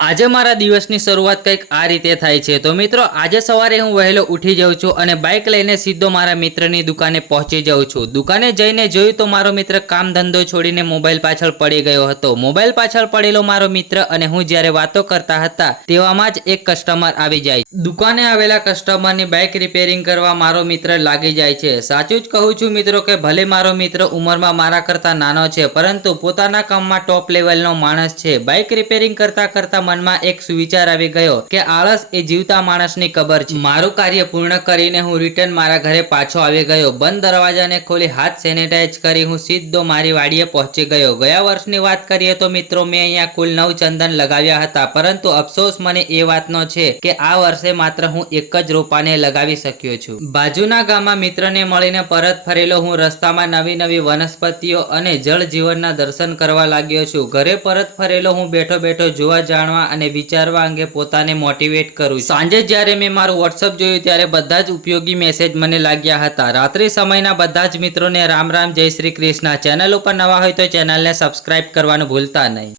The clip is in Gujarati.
આજે મારા દિવસની શરૂઆત કંઈક આ રીતે થાય છે। તો મિત્રો આજે સવારે હું વહેલો ઉઠી જાઉં છું અને બાઇક લઈને સીધો મારા મિત્રની દુકાને પહોંચી જાઉં છું। દુકાને જઈને જોયું તો મારો મિત્ર કામ ધંધો છોડીને મોબાઈલ પાછળ પડી ગયો હતો। મોબાઈલ પાછળ પડેલો મારો મિત્ર અને હું જ્યારે વાતો કરતા હતા તેવામાં જ એક કસ્ટમર આવી જાય। દુકાને આવેલા કસ્ટમરની બાઇક રિપેરિંગ કરવા મારો મિત્ર લાગી જાય છે। સાચું જ કહું છું મિત્રો કે ભલે મારો મિત્ર ઉંમરમાં મારા કરતા નાનો છે પરંતુ પોતાના કામમાં ટોપ લેવલનો માણસ છે। બાઇક રિપેરિંગ કરતા કરતા મનમાં એક સુવિચાર આવી ગયો કે આળસ એ જીવતા માણસની કબર છે। મારું કાર્ય પૂર્ણ કરીને હું રિટર્ન મારા ઘરે પાછો આવી ગયો। બંધ દરવાજાને ખોલી હાથ સેનેટાઈઝ કરી હું સીધો મારી વાડીએ પહોંચી ગયો। ગયા વર્ષની વાત કરીએ તો મિત્રો મેં અહીંયા કુલ 9 ચંદન લગાવ્યા હતા પરંતુ અફસોસ મને એ વાતનો છે કે આ વર્ષે માત્ર હું એક જ રોપાને લગાવી શક્યો છું। બાજુના ગામમાં મિત્રને મળીને પરત ફરેલો હું રસ્તામાં નવી નવી વનસ્પતિઓ અને જળ જીવનના દર્શન કરવા લાગ્યો છું। ઘરે પરત ફરેલો હું બેઠો બેઠો જોવા જાણવા અને વિચારવા અંગે પોતાને મોટિવેટ કરું। સાંજે જ્યારે મેં મારું વોટ્સઅપ જોયું ત્યારે બધા જ ઉપયોગી મેસેજ મને લાગ્યા હતા। રાત્રિ સમયના બધા જ મિત્રોને રામ રામ, જય શ્રી કૃષ્ણ। ચેનલ ઉપર નવા હોય તો ચેનલને સબસ્ક્રાઇબ કરવાનું ભૂલતા નહીં।